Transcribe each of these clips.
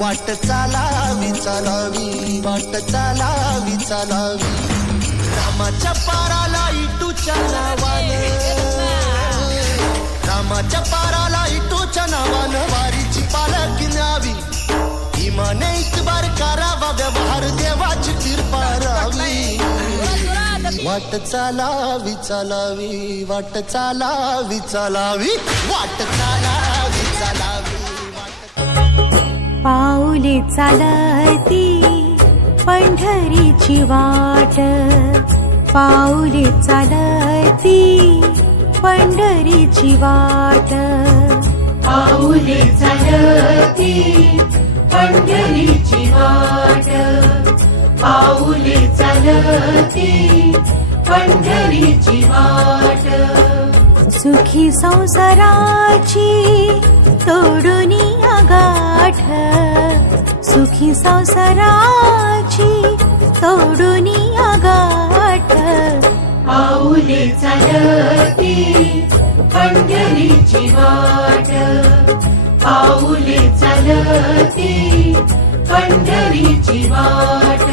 वाट चालावी चालावी वाट चालावी चालावी रामाच्या पाराला इटूच्या नावानं रामाच्या पाराला इटूच्या नावानं वारीची पालखी न्यावी इमाने इतबार करावा व्यवहार देवाची कृपा राहावी वाट चालावी चालावी वाट चालावी चालावी वाट चालावी चालावी पाऊले चालती पंढरीची वाट पाऊले चालती पंढरीची वाट पाऊले चालती पंढरीची वाट पाऊले चालती पंढरीची वाट सुखी संसाराची तोडून गाठ सुखी संसाराची तोडून गाठ पाऊले चालती पंढरीची वाट पाऊले चालती पंढरीची वाट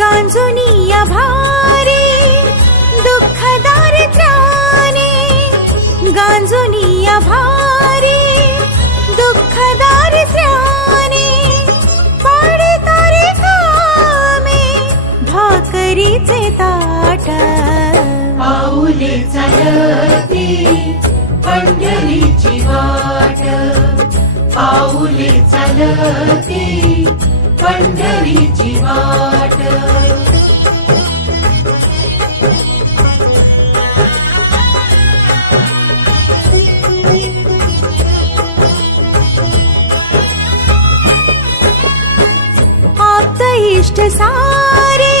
गांजुनिया भारी दुःख दारिद्र्याने गांजुनिया भारी दुःख दारिद्र्याने पाडतारे कामे भाकरीचे ताट पाऊले चालती पंढरीची वाट पाऊले चालती पंढरीची वाट आप्त इष्ट सारे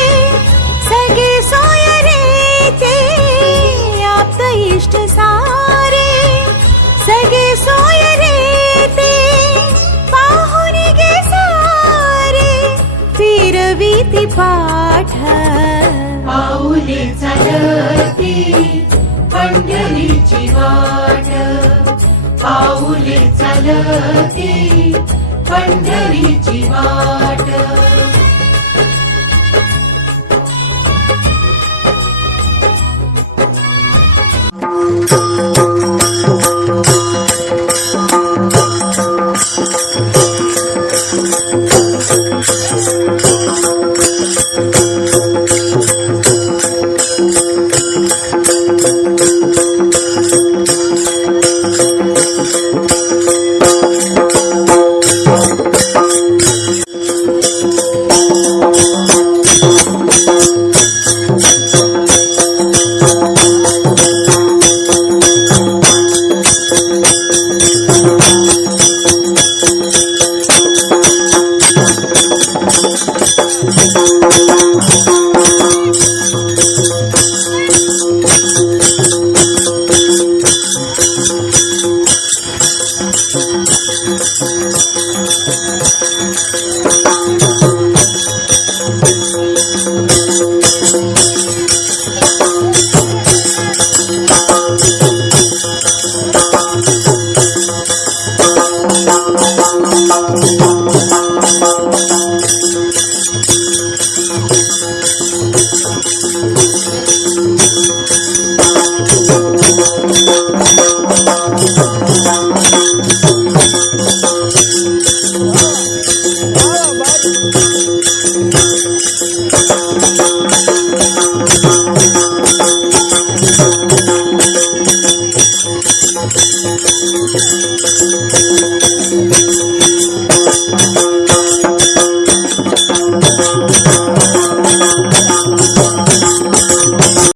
सगळे सोय रे ते आप्त इष्ट सारे सगळे सोय रे ते पाहुन गे सारे फिरवीती पाठ पाऊले चालती पंढरीची वाट पाऊले चालती पंढरीची वाट